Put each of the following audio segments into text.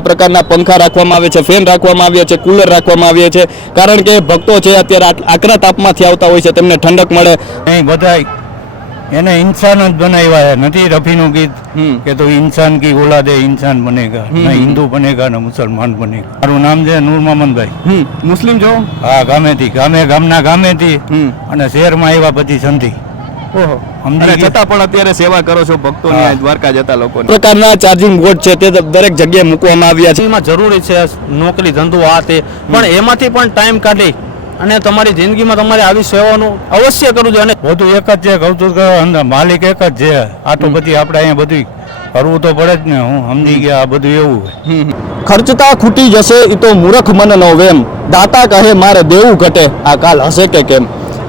આ પ્રકારના પંખા રાખવામાં આવે છે, ફેન રાખવામાં આવ્યા છે, કુલર રાખવામાં આવ્યા છે, કારણ કે ભક્તો છે અત્યારે આકરા તાપમાંથી આવતા હોય છે, તેમને ઠંડક મળે. અહીં બધા એને ઇન્સાન જ બનાવ્યા નથી. રફીનું ગીત કે તો ઇન્સાન કી ઓલાદે ઇન્સાન બનેગા, ના હિન્દુ બનેગા ના મુસલમાન બનેગા. મારું નામ છે નૂર મોહમ્મદભાઈ. મુસ્લિમ છો? હા, ગામેથી ગામેથી અને શહેરમાં આવ્યા પછી સંધિ. અને છતાં પણ અત્યારે સેવા કરો છો ભક્તોની, દ્વારકા જતા લોકો. પ્રકારના ચાર્જિંગ બોર્ડ છે તે દરેક જગ્યાએ મૂકવામાં આવ્યા છે. એમાં જરૂરી છે નોકરી ધંધો આ તે, પણ એમાંથી પણ ટાઈમ કાઢી અને તમારી જિંદગીમાં તમારે આવી સેવાનું અવશ્ય કરવું જોઈએ. અને બધું એક જ છે, કહું છું માલિક એક જ છે. આ તો પછી આપણે અહીંયા બધું કરવું તો પડે જ ને. હું સમજી ગયા, આ બધું એવું. ખર્ચતા ખૂટી જશે એ તો મૂર્ખ મનનો વેમ, દાતા કહે મારે દેવું ઘટે આ કાલ હશે કે કેમ.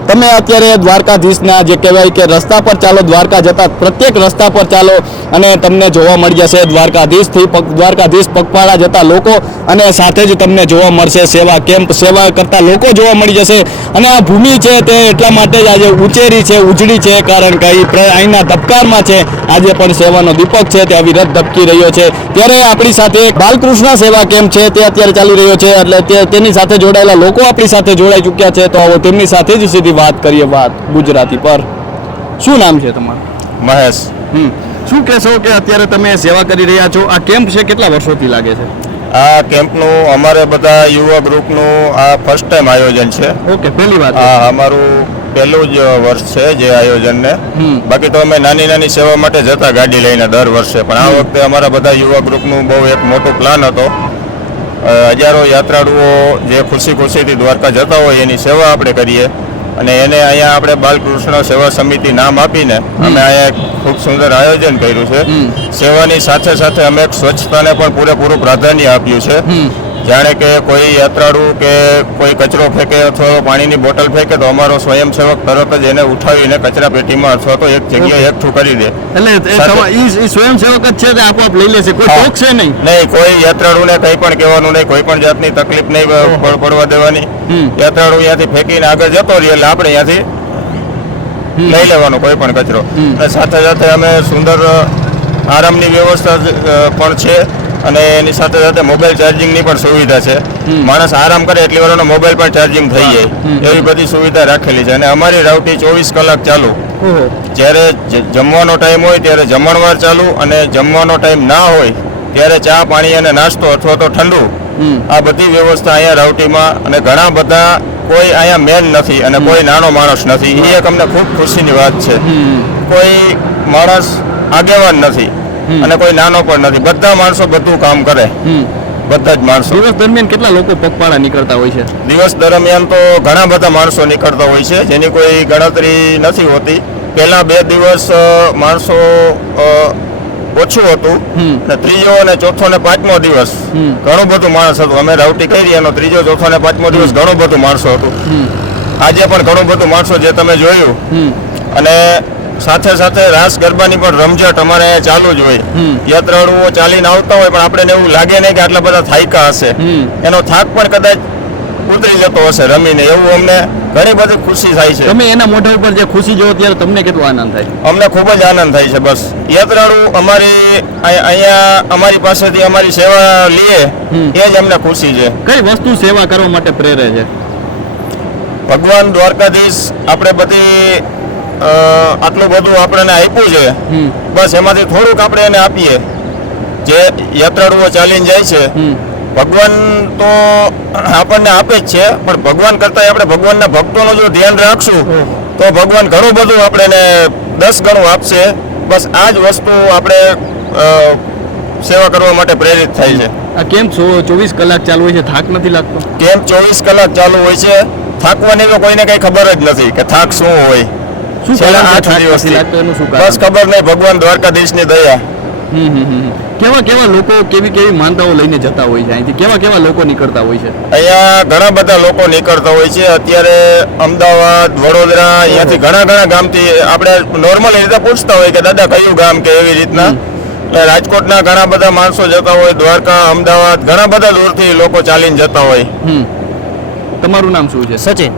તમે અત્યારે દ્વારકાધીશના જે કહેવાય કે રસ્તા પર ચાલો, દ્વારકા જતા પ્રત્યેક રસ્તા પર ચાલો અને તમને જોવા મળી જશે દ્વારકાધીશ પગપાળા જતા લોકો, અને સાથે જ તમને જોવા મળશે સેવા કેમ્પ, સેવા કરતા લોકો જોવા મળી જશે. અને આ ભૂમિ છે તે એટલા માટે જ આજે ઉચેરી છે, ઉજળી છે, કારણ કે અહીંના ધબકારમાં છે આજે પણ સેવાનો દીપક છે તે અવિરત ધબકી રહ્યો છે. ત્યારે આપણી સાથે બાલકૃષ્ણ સેવા કેમ્પ છે તે અત્યારે ચાલી રહ્યો છે, એટલે તેની સાથે જોડાયેલા લોકો આપણી સાથે જોડાઈ ચૂક્યા છે. તો આવો તેમની સાથે જ સીધી વાત કરીએ, વાત ગુજરાતી પર. શું નામ છે તમારું? મહેશ. શું કહેશો કે અત્યારે તમે સેવા કરી રહ્યા છો, આ કેમ્પ છે કેટલા વર્ષોથી લાગે છે? આ કેમ્પનું અમારે બધા યુવા ગ્રુપનું આ ફર્સ્ટ ટાઈમ આયોજન છે. ઓકે, પહેલી વાત. હા, અમારું પહેલું જ વર્ષ છે જે આયોજનને. બાકી તો અમે નાની નાની સેવા માટે જતા ગાડી લઈને દર વર્ષે, પણ આ વખતે અમારા બધા યુવા ગ્રુપનું બહુ એક મોટો પ્લાન હતો. હજારો યાત્રાળુઓ જે ખુશીથી દ્વારકા જતા હોય એની સેવા આપણે કરીએ, અને એને અહીંયા આપણે બાલકૃષ્ણ સેવા સમિતિ નામ આપીને અમે અહીંયા ખૂબ સુંદર આયોજન કર્યું છે. સેવાની સાથે સાથે અમે સ્વચ્છતાને પણ પૂરેપૂરું પ્રાધાન્ય આપ્યું છે. જાણે કે કોઈ યાત્રાળુ કે કોઈ કચરો ફેંકે અથવા પાણીની બોટલ ફેંકે તો અમારો સ્વયંસેવક તરત જ એને ઉઠાવીને કચરા પેટીમાં અથવા તો એક જગ્યાએ એકઠું કરી દે. એટલે સ્વયંસેવક જ છે તે આપોઆપ લઈ લેશે, કોઈ ટોકશે નહીં? નહીં, કોઈ યાત્રાળુને કંઈ પણ કહેવાનું નહીં, કોઈ પણ જાતની તકલીફ નહીં પડવા દેવાની. યાત્રાળુ અહીંયાથી ફેંકીને આગળ જતો રહીએ એટલે આપણે અહીંયાથી લઈ લેવાનો કોઈ પણ કચરો. અને સાથે સાથે અમે સુંદર આરામની વ્યવસ્થા પણ છે, અને એની સાથે સાથે મોબાઈલ ચાર્જિંગની પણ સુવિધા છે. માણસ આરામ કરે એટલી વારનો મોબાઈલ પણ ચાર્જિંગ થઈ જાય એવી બધી સુવિધા રાખેલી છે. અને અમારી રાવટી 24 કલાક ચાલુ. જ્યારે જમવાનો ટાઈમ હોય ત્યારે જમણવાર ચાલુ, અને જમવાનો ટાઈમ ના હોય ત્યારે ચા પાણી અને નાસ્તો અથવા તો ઠંડુ, આ બધી વ્યવસ્થા અહીંયા રાવટીમાં. અને ઘણા બધા કોઈ અહીંયા મેન નથી અને કોઈ નાનો માણસ નથી, એ એક અમને ખૂબ ખુશીની વાત છે. કોઈ માણસ આગેવાન નથી અને કોઈ નાનો પણ નથી, બધા માણસો બધું કામ કરે, બધા જ માણસો. દિવસ દરમિયાન કેટલા લોકો પગપાળા નીકળતા હોય છે? દિવસ દરમિયાન તો ઘણા બધા માણસો નીકળતા હોય છે, જેની કોઈ ગણતરી નથી હોતી. પહેલા 2 દિવસ માણસો ઓછું હતું, અને ત્રીજો અને ચોથો ને પાંચમો દિવસ ઘણું બધું માણસ હતું. અમે રાવટી કરી એનો ત્રીજો, ચોથો ને પાંચમો દિવસ ઘણું બધું માણસો હતું. આજે પણ ઘણું બધું માણસો જે તમે જોયું. અને સાથે સાથે રાસ ગરબાની પણ રમઝટ અમારે ચાલુ જ હોય. યાત્રાળુઓ ચાલીને આવતા હોય પણ આપણે એવું લાગે નહીં કે આટલા બધા થાક્યા હશે, એનો થાક પણ કદાચ ઉતરી જતો હશે રમીને, એવું અમને ઘણી બધી ખુશી થાય છે. તમે એના મોઢા ઉપર જે ખુશી જોવો ત્યારે તમને કેટલો આનંદ થાય? અમને ખૂબ જ આનંદ થાય છે. બસ યાત્રાળુ અહીંયા અમારી પાસેથી અમારી સેવા લે એ જ અમને ખુશી છે. કઈ વસ્તુ સેવા કરવા માટે પ્રેરે છે? ભગવાન દ્વારકાધીશ આપણે બધી આટલું બધું આપણને આપ્યું છે, બસ એમાંથી થોડુંક આપણે એને આપીએ. જે યાત્રાળુઓ ચાલીને જાય છે, ભગવાન તો આપણને આપે જ છે, પણ ભગવાન કરતાં આપણે ભગવાનના ભક્તોનું જો ધ્યાન રાખશું તો ભગવાન ઘણું બધું આપણને 10 ગણું આપશે. બસ આ જ વસ્તુ આપણે સેવા કરવા માટે પ્રેરિત થાય છે. આ કેમ્પ 24 કલાક ચાલુ હોય છે, થાક નથી લાગતો? કેમ્પ 24 કલાક ચાલુ હોય છે, થાકવાની તો કોઈને કંઈ ખબર જ નથી કે થાક શું હોય. છેલ્લા 8 દિવસથી બસ ખબર નહીં, ભગવાન દ્વારકાધીશની દયા. કેવા લોકો કેવી માનતાઓ લઈને જતા હોય છે અહીંથી? કેવા લોકો નીકળતા હોય છે? અહીંયા ઘણા બધા લોકો નીકળતા હોય છે. અત્યારે અમદાવાદ, વડોદરા, અહીંયાથી ઘણા ગામથી આપણે નોર્મલ રીતે પૂછતા હોય કે દાદા કયું ગામ, કે એવી રીતના. રાજકોટના ઘણા બધા માણસો જતા હોય, દ્વારકા, અમદાવાદ, ઘણા બધા દૂરથી લોકો ચાલીને જતા હોય. તમારું નામ શું છે? સચિન.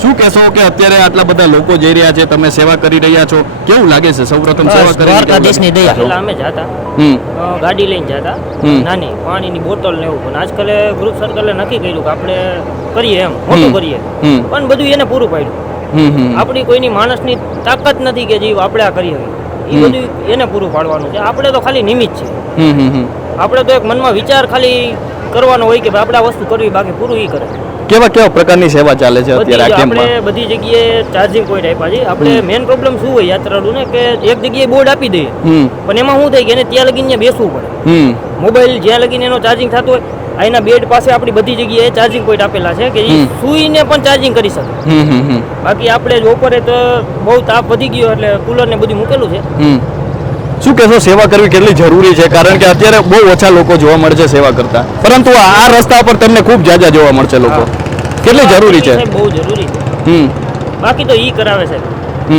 શું કહેશો કે અત્યારે આટલા બધા લોકો જઈ રહ્યા છે, તમે સેવા કરી રહ્યા છો, કેવું લાગે છે? સૌપ્રથમ સેવા કરી દ્વારકાધીશની દયા. પહેલા અમે જાતા હમ ગાડી લઈને જાતા, નાની પાણીની બોટલ ને એવું, પણ આજકાલે ગ્રુપ સર્કલે નક્કી કર્યું કે આપણે કરીએ એમ મોટું કરીએ, પણ બધું એને પૂરું પાડ્યું. આપણી કોઈની માણસની તાકાત નથી કે જે આપણે આ કરી શકીએ, એ બધું એને પૂરું પાડવાનું છે. આપણે તો ખાલી નિમિત્ત છે. આપણે તો એક મનમાં વિચાર ખાલી કરવાનો હોય કે ભાઈ આપણે આ વસ્તુ કરવી, બાકી પૂરું એ કરે. કેવા કેવા પ્રકારની સેવા ચાલે છે અત્યારે આ કેમ્પમાં? આપણે બધી જગ્યાએ ચાર્જિંગ પોઈન્ટ આપ્યા છે. આપણે મેઇન પ્રોબ્લેમ શું હોય યાત્રાળુને કે એક જગ્યાએ બોર્ડ આપી દઈએ, પણ એમાં શું થાય કે એને ત્યાં લગીને બેસવું પડે. મોબાઈલ જ્યાં લગીને એનો ચાર્જિંગ થતું હોય, અહીંના બેડ પાસે આપણી બધી જગ્યાએ ચાર્જિંગ પોઈન્ટ આપેલા છે કે એ સુઈને પણ ચાર્જિંગ કરી શકે. બાકી આપણે જ બપોરે તો બહુ તાપ વધી ગયો એટલે કુલર ને બધું મૂકેલું છે. શું કહેશો, સેવા કરવી કેટલી જરૂરી છે? કારણ કે અત્યારે બહુ ઓછા લોકો જોવા મળે છે સેવા કરતા, પરંતુ આ રસ્તા પર તમને ખૂબ જાજા જોવા મળશે લોકો. કેટલી જરૂરી છે? બહુ જરૂરી છે. બાકી તો ઈ કરાવે છે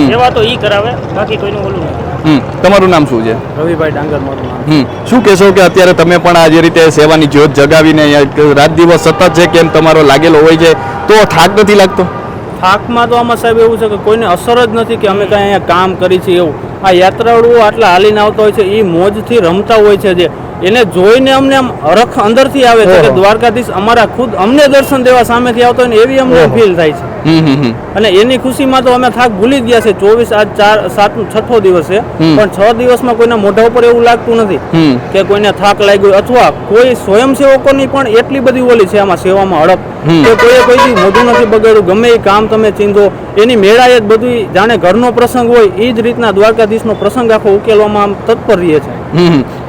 સેવા, તો ઈ કરાવે, બાકી કોઈનું ઓલું નથી. તમારું નામ શું છે? રવિભાઈ ડાંગર મારું નામ. શું કહેશો કે અત્યારે તમે પણ આ જે રીતે સેવાની જ્યોત જગાવીને અહીંયા રાત દિવસ સતત છે કેમ તમારો લાગેલો હોય છે, તો થાક નથી લાગતો? થાકમાં તો આમાં સાહેબ એવું છે કે કોઈને અસર જ નથી કે અમે કાંઈ અહીંયા કામ કરી છે એવું. આ યાત્રાળુઓ આટલા હાલીને આવતા હોય છે, એ મોજથી રમતા હોય છે, જે એને જોઈને અમને આમ હરખ અંદરથી આવે છે કે દ્વારકાધીશ અમારા ખુદ અમને દર્શન દેવા સામેથી આવતો હોય ને એવી અમને ફીલ થાય છે. અને એની ખુશીમાં તો અમે થાક ભૂલી જ ગયા છે. 24 આજ 6 દિવસ છે, પણ 6 દિવસમાં કોઈના મોઢા ઉપર એવું લાગતું નથી કે કોઈને થાક લાગ્યો, અથવા કોઈ સ્વયંસેવકોની પણ એટલી બધી ઓલી છે આમાં સેવામાં હડપ કે કોઈએ કોઈથી મોઢું નથી બગાડ્યું. ગમે એ કામ તમે ચીંધો એની મેળાએ જ બધું જાણે ઘરનો પ્રસંગ હોય એ જ રીતના દ્વારકાધીશનો પ્રસંગ આખો ઉકેલવામાં આમ તત્પર રહે છે.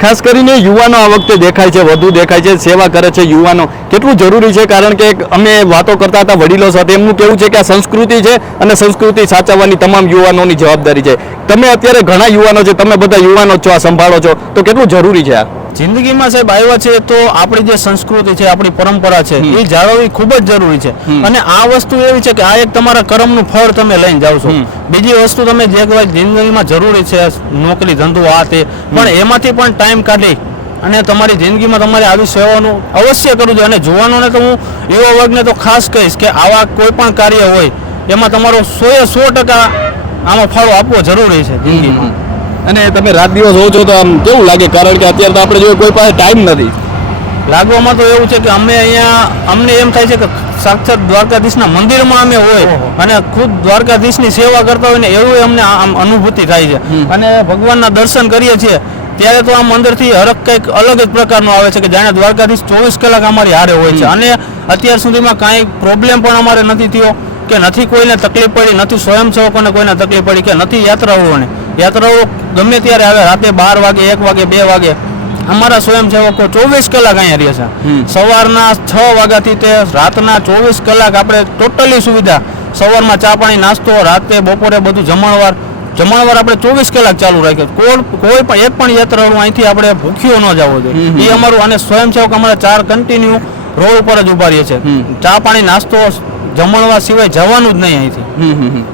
ખાસ કરીને યુવાનો આ વખતે દેખાય છે, વધુ દેખાય છે, સેવા કરે છે યુવાનો. કેટલું જરૂરી છે? કારણ કે અમે વાતો કરતા હતા વડીલો સાથે, એમનું કેવું છે કે આ સંસ્કૃતિ છે અને સંસ્કૃતિ સાચવવાની તમામ યુવાનોની જવાબદારી છે. તમે અત્યારે ઘણા યુવાનો છે, તમે બધા યુવાનો છો, આ સંભાળો છો, તો કેટલું જરૂરી છે આ? જિંદગીમાં સાહેબ આવ્યા છે તો આપણી જે સંસ્કૃતિ છે, આપણી પરંપરા છે, એ જાળવવી ખૂબ જ જરૂરી છે. અને આ વસ્તુ એવી છે કે આ એક તમારા કર્મનું ફળ તમે લઈને જાવ છો. બીજી વસ્તુ તમે જે જિંદગીમાં જરૂરી છે, નોકરી ધંધો આ તે, પણ એમાંથી પણ ટાઈમ કાઢી અને તમારી જિંદગીમાં તમારે આવી સેવાનું અવશ્ય કરવું જોઈએ. અને જોવાનોને તો હું યુવા વર્ગને તો ખાસ કહીશ કે આવા કોઈ પણ કાર્ય હોય એમાં તમારો 100% આમાં ફાળો આપવો જરૂરી છે જિંદગીમાં. અને તમે રાત દિવસ હો છો તો આમ કેવું લાગે? કારણ કે અત્યારે તો આપણે જોઈએ કોઈ પાસે ટાઈમ નથી. લાગવામાં તો એવું છે કે અમે અહીંયા અમને એમ થાય છે કે સાક્ષાત દ્વારકાધીશના મંદિરમાં અમે હોય અને ખુદ દ્વારકાધીશની સેવા કરતા હોય ને એવું અમને આમ અનુભૂતિ થાય છે. અને ભગવાનના દર્શન કરીએ છીએ ત્યારે તો આમ અંદરથી હરખ કંઈક અલગ જ પ્રકારનો આવે છે કે જાણે દ્વારકાધીશ 24 કલાક અમારી હારે હોય છે. અને અત્યાર સુધીમાં કાંઈ પ્રોબ્લેમ પણ અમારે નથી થયો કે નથી કોઈને તકલીફ પડી, નથી સ્વયંસેવકોને કોઈને તકલીફ પડી કે નથી યાત્રાળુઓને. યાત્રાળુઓ ગમે ત્યારે આવે, રાતે 12 વાગે, 1 વાગે, 2 વાગે, અમારા સ્વયંસેવકો 24 કલાક અહીંયા રહે છે. સવારના 6 વાગ્યાથી તે રાતના 24 કલાક આપણે ટોટલી સુવિધા, સવારમાં ચા પાણી નાસ્તો, રાતે બપોરે બધું જમણવાર આપણે 24 કલાક ચાલુ રાખ્યો. કોઈ પણ એક પણ યાત્રાળુ અહીંથી આપણે ભૂખ્યો ન જવો જોઈએ, એ અમારું. અને સ્વયંસેવક અમારા 4 કન્ટિન્યુ રોડ ઉપર જ ઉભા રહીએ છે. ચા પાણી નાસ્તો જમણવા સિવાય જવાનું જ નહીં અહીંથી.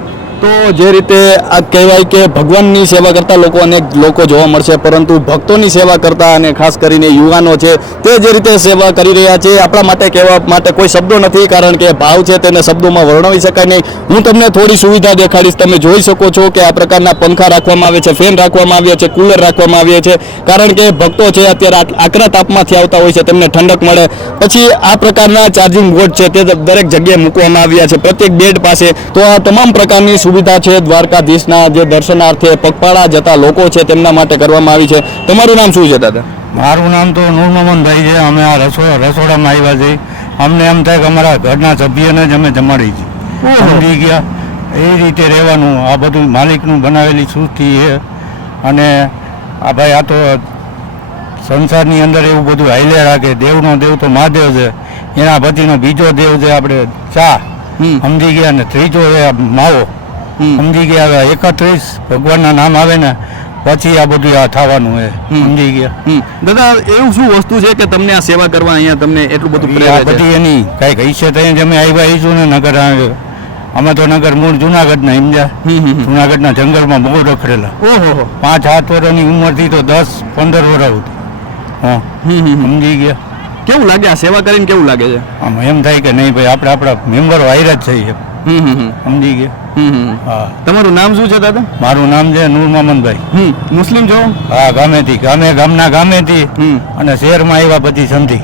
તો જે રીતે આ કહેવાય કે ભગવાનની સેવા કરતા લોકો અનેક લોકો જોવા મળશે, પરંતુ ભક્તોની સેવા કરતા અને ખાસ કરીને યુવાનો છે તે જે રીતે સેવા કરી રહ્યા છે, આપણા માટે કહેવા માટે કોઈ શબ્દો નથી. કારણ કે ભાવ છે તેને શબ્દોમાં વર્ણવી શકાય નહીં. હું તમને થોડી સુવિધા દેખાડીશ. તમે જોઈ શકો છો કે આ પ્રકારના પંખા રાખવામાં આવે છે, ફેન રાખવામાં આવ્યા છે, કુલર રાખવામાં આવ્યા છે. કારણ કે ભક્તો છે અત્યારે આકરા તાપમાંથી આવતા હોય છે, તેમને ઠંડક મળે. પછી આ પ્રકારના ચાર્જિંગ બોર્ડ છે તે દરેક જગ્યાએ મૂકવામાં આવ્યા છે, પ્રત્યેક બેડ પાસે. તો આ તમામ પ્રકારની સુવિધા છે દ્વારકાધીશના જે દર્શનાર્થે પગપાળા જતા લોકો છે તેમના માટે કરવામાં આવી છે. તમારું નામ શું છે દાદા? મારું નામ તો નૂર મોહમ્મદભાઈ છે. અમે આ રસોડામાં આવ્યા છીએ. અમને એમ થાય કે અમારા ઘરના સભ્યને જ અમે જમાડી છીએ, સમજી ગયા. એ રીતે રહેવાનું, આ બધું માલિકનું બનાવેલી સૃષ્ટિ છે. અને આ ભાઈ આ તો સંસારની અંદર એવું બધું હાઈલે રાખે. દેવનો દેવ તો મહાદેવ છે, એના પછીનો બીજો દેવ છે આપણે ચા, સમજી ગયા. ને ત્રીજો છે માવો, સમજી ગયા. હવે 31 ભગવાનના નામ આવે ને પછી આ બધું આ થવાનું છે, સમજી ગયા. દાદા એવું શું વસ્તુ છે કે તમને આ સેવા કરવા અહીંયા તમને એટલું બધું આ પ્રેરે છે? બધી એની કાંઈક હિસ્સે થઈ અમે આવ્યા આવીશું ને નગર. અમે તો નગર મૂળ જુનાગઢના સમજ્યા. જુનાગઢના જંગલમાં બહુ રખડેલા. ઓહો, 5-7 વર્ષની ઉંમરથી તો 10-15 વર્ષ હતી. હા, સમજી ગયા. કેવું લાગે આ સેવા કરીને? કેવું લાગે છે? આમ એમ થાય કે નહીં ભાઈ આપણે આપણા મેમ્બરો હાઈર જ છીએ. સમજી ગયા. હા, તમારું નામ શું છે દાદા? મારું નામ છે નૂર મોહમ્મદભાઈ. મુસ્લિમ છો? હા, ગામના ગામેથી અને શહેરમાં આવ્યા પછી સંધી.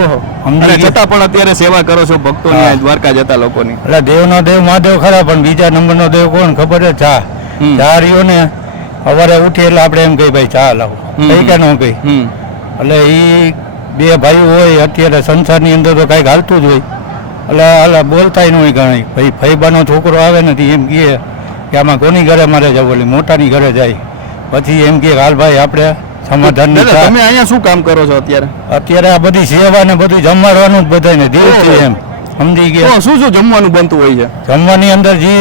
ઓહો. સમજી અને ગયા. છતાં પણ અત્યારે સેવા કરો છો ભક્તોની, હા. આ દ્વારકા જતા લોકોની. એટલે દેવનો દેવ મહાદેવ ખરા, પણ બીજા નંબરનો દેવ કોણ ખબર છે? ચા. ચા રહ્યો ને, સવારે ઉઠી એટલે આપણે એમ કહી ભાઈ ચા લાવો, કઈ કે ન કહી. એટલે એ બે ભાઈઓ હોય અત્યારે સંસારની અંદર તો કાંઈક હાલતું જ હોય, એટલે હાલ બોલતાય ન હોય ઘણી. ભાઈ ફઈબાનો છોકરો આવે ને તે એમ કહે કે આમાં કોની ઘરે મારે જવું, ઓલી મોટાની ઘરે જાય. પછી એમ કહે હાલ ભાઈ આપણે સમાધાનની દાદા, તમે અહીંયા શું કામ કરો છો અત્યારે? અત્યારે આ બધી સેવા ને બધું જમાડવાનું જ બધાને દિલથી એમ. સમજી ગયા. શું શું જમવાનું બનતું હોય છે? જમવાની અંદર જે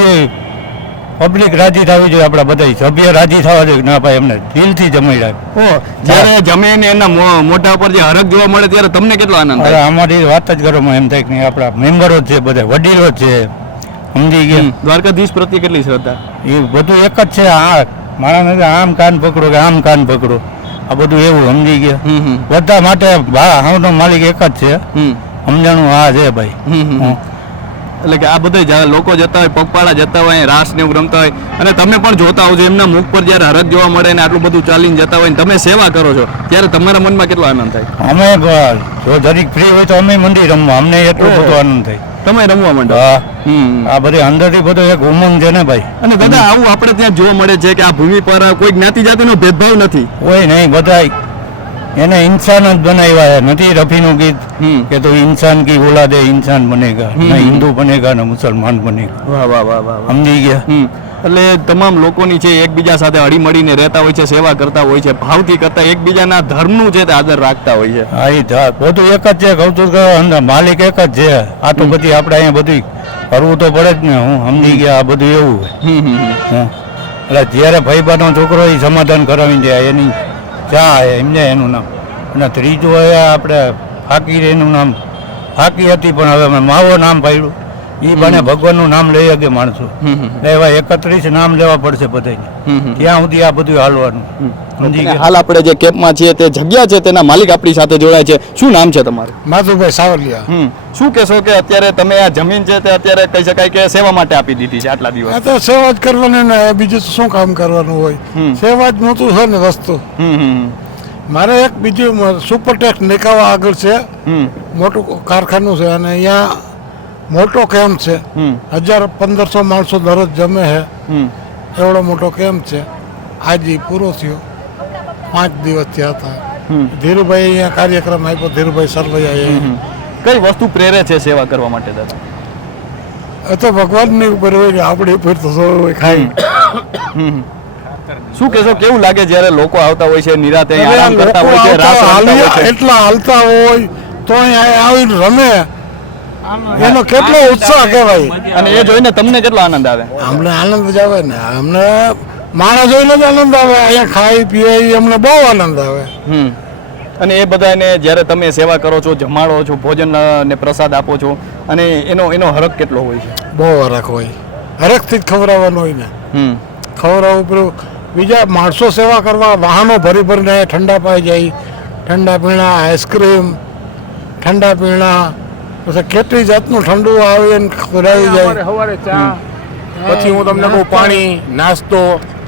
પબ્લિક રાજી થવી જોઈએ, આપણા બધા સભ્ય રાજી થવા જોઈએ. ના ભાઈ એમને દિલથી જમાડ્યા. જ્યારે જમે ને એના મોઢા ઉપર જે હરખ જોવા મળે ત્યારે તમને કેટલો આનંદ અરે થાય? અમારી વાત જ કરો, એમ થાય કે નહીં, આપણા મેમ્બરો જ છે, બધા વડીલો જ છે. સમજી ગયા. દ્વારકાધીશ પ્રત્યે કેટલી શ્રદ્ધા? એ બધું એક જ છે. આ મારા આમ કાન પકડો કે આમ કાન પકડો, આ બધું એવું. સમજી ગયા. બધા માટે હાવનો માલિક એક જ છે. સમજાણું આ છે ભાઈ. એટલે કે આ બધા લોકો જતા હોય, પગપાળા જતા હોય, રાસ ને એવું રમતા હોય, અને તમે પણ જોતા હોવ છો એમના મુખ પર જ્યારે હરખ જોવા મળે ને આટલું બધું ચાલીને જતા હોય ને તમે સેવા કરો છો ત્યારે તમારા મનમાં કેટલો આનંદ થાય? અમે જો જરીક ફ્રી હોય તો અમે મંડી રમવા, અમને એટલો બધો આનંદ થાય. તમે રમવા માંડો? હા. આ બધી અંદરથી બધો એક ઉમંગ છે ને ભાઈ. અને દાદા આવું આપણે ત્યાં જોવા મળે છે કે આ ભૂમિ પર કોઈ જ્ઞાતિ જાતિનો ભેદભાવ નથી. કોઈ નહીં, બધા એને ઇન્સાન જ બનાવ્યા છે. નથી રફીનું ગીત કે તો ઇન્સાન કી ઓલાદે ઇન્સાન બનેગા, ના હિન્દુ બનેગા ના મુસલમાન બનેગા. વાહ વાહ વાહ વાહ. સમજી ગયા. એટલે તમામ લોકોની છે એકબીજા સાથે હળીમળીને રહેતા હોય છે, સેવા કરતા હોય છે, ભાવથી કરતા એકબીજાના ધર્મનું છે તે આદર રાખતા હોય છે. હા, એ બધું એક જ છે. કહું છું કે અંદર માલિક એક જ છે. આ તો બધી આપણે અહીંયા બધું કરવું તો પડે જ ને. હું સમજી ગયા. આ બધું એવું હોય. એટલે જ્યારે ભાઈબાનો છોકરો એ સમાધાન કરાવીને જાય, એની ચા એમને એનું નામ. અને ત્રીજું હવે આપણે ફાકીર, એનું નામ ફાકી હતી પણ હવે મેં માવો નામ પાડ્યું. એ બને ભગવાનનું નામ લઈ શકે માણસો. એવા 31 નામ લેવા પડશે બધાને. ત્યાં સુધી આ બધું હાલવાનું. સમજી ગયા. હાલ આપણે જે કેમ્પમાં છીએ તે જગ્યા છે તેના માલિક આપણી સાથે જોડાય છે. શું નામ છે તમારું? માધુભાઈ સાવલિયા. શું કહેશો કે અત્યારે તમે આ જમીન છે તે અત્યારે કહી શકાય કે સેવા માટે આપી દીધી છે આટલા દિવસ? આ તો સેવા જ કરવાની ને, બીજું તો શું કામ કરવાનું હોય. સેવા જ નહોતું છે ને વસ્તુ. મારે એક બીજું સુપરટેક્સ નિકાવા આગળ છે, મોટું કારખાનું છે, અને અહીંયા મોટો કેમ્પ છે. 1000-1500 માણસો દરરોજ જમે છે. એવડો મોટો કેમ્પ છે. આજે પૂરો થયો. 5 દિવસ થયા હતા. ધીરુભાઈ અહીંયા કાર્યક્રમ આપ્યો, ધીરુભાઈ સરવૈયા. કઈ વસ્તુ પ્રેરે છે સેવા કરવા માટે દાદા? એ તો ભગવાનની ઉપર હોય ને, આપણી ઉપર તો હોય ખાઈ. શું કહેશો, કેવું લાગે જ્યારે લોકો આવતા હોય છે નિરાતે અરે આરામ કરતા લોકો હોય છે, રાસ આવતા રમતા હોય છે? એટલા હાલતા હોય તો અહીંયા આવીને રમે, એનો કેટલો ઉત્સાહ કહેવાય. અને એ જોઈને તમને કેટલો આનંદ આવે? અમને આનંદ જ આવે ને. અમને માણસ જોઈને જ આનંદ આવે. અહીંયા ખાઈ પીએ અમને બહુ આનંદ આવે. અને એ બધાને જ્યારે તમે સેવા કરો છો, જમાડો છો, ભોજન ને પ્રસાદ આપો છો, અને એનો હરખ કેટલો હોય છે? બહુ હરખ હોય. હરખથી જ ખવડાવવાનું હોય ને. ખવડાવવું પેલું બીજા માણસો સેવા કરવા વાહનો ભરી ભરીને ઠંડા પાઈ જાય. ઠંડા પીણા, આઈસ્ક્રીમ, ઠંડા પીણા, પછી કેટલી જાતનું ઠંડુ આવે ને ખવડાવી જાય. સવારે ચા, પછી હું તમને કહું પાણી, નાસ્તો,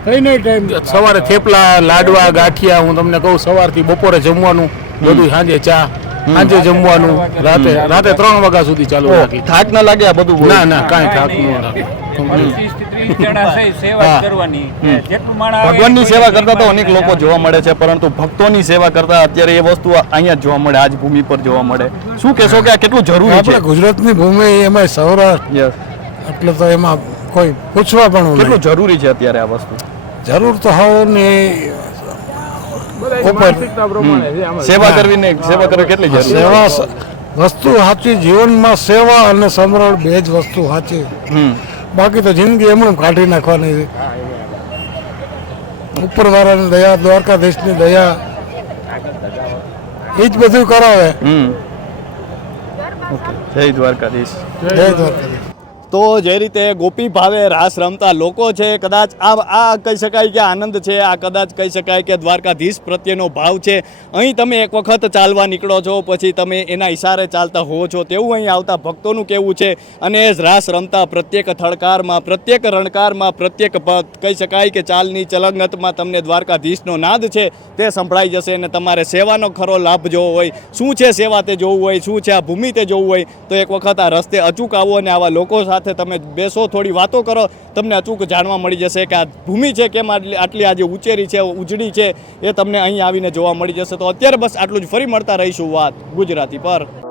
કઈ નહીં ટાઈમ સવારે થેપલા, લાડવા, ગાંઠિયા. હું તમને કહું સવારથી બપોરે જમવાનું બધું, સાંજે ચા, સાંજે જમવાનું, રાતે 3 વાગ્યા સુધી ચાલુ રાખી. થાક ના લાગે આ બધું? ના કાંઈ થાક ન લાગે. ભગવાનની સેવા કરતા તો અનેક લોકો જોવા મળે છે, પરંતુ ભક્તોની સેવા કરતા અત્યારે એ વસ્તુ અહીંયા જ જોવા મળે, આજ ભૂમિ પર જોવા મળે. શું કહેશો કે આ કેટલું જરૂરી આપણે છે? ગુજરાતની ભૂમિ એમાં સૌરાષ્ટ્ર, એટલે તો એમાં કોઈ પૂછવા પણ કેટલું નહીં. જરૂરી છે અત્યારે આ વસ્તુ? જરૂર તો હોવાની ઉપર. સેવા કરવી કેટલી જરૂરી? સેવા વસ્તુ સાચી જીવનમાં, સેવા અને સમરણ બે જ વસ્તુ સાચી. બાકી તો જિંદગી એમણે કાઢી નાખવાની છે. ઉપરવાળાની દયા, દ્વારકાધીશની દયા, એ જ બધું કરાવે. જય દ્વારકાધીશ. જય દ્વારકાધીશ. તો જે રીતે ગોપી ભાવે રાસ રમતા લોકો છે, કદાચ આ કહી શકાય કે આનંદ છે, આ કદાચ કહી શકાય કે દ્વારકાધીશ પ્રત્યેનો ભાવ છે. અહીં તમે એક વખત ચાલવા નીકળો છો, પછી તમે એના ઈશારે ચાલતા હોવો છો, તેવું અહીં આવતા ભક્તોનું કહેવું છે. અને રાસ રમતા પ્રત્યેક થડકારમાં, પ્રત્યેક રણકારમાં, પ્રત્યેક કહી શકાય કે ચાલની ચલંગતમાં તમને દ્વારકાધીશનો નાદ છે તે સંભળાઈ જશે. અને તમારે સેવાનો ખરો લાભ જોવો હોય, શું છે સેવા તે જોવું હોય, શું છે આ ભૂમિ તે જોવું હોય, તો એક વખત આ રસ્તે અચૂક આવો અને આવા લોકો સાથે તમે બેસો, થોડી વાતો કરો, તમને અચૂક જાણવા મળી જશે કે આ ભૂમિ છે કેમ આટલી આજે ઉચેરી છે, ઉજળી છે, એ તમને અહીં આવીને જોવા મળી જશે. તો અત્યારે બસ આટલું જ. ફરી મળતા રહીશું વાત ગુજરાતી પર.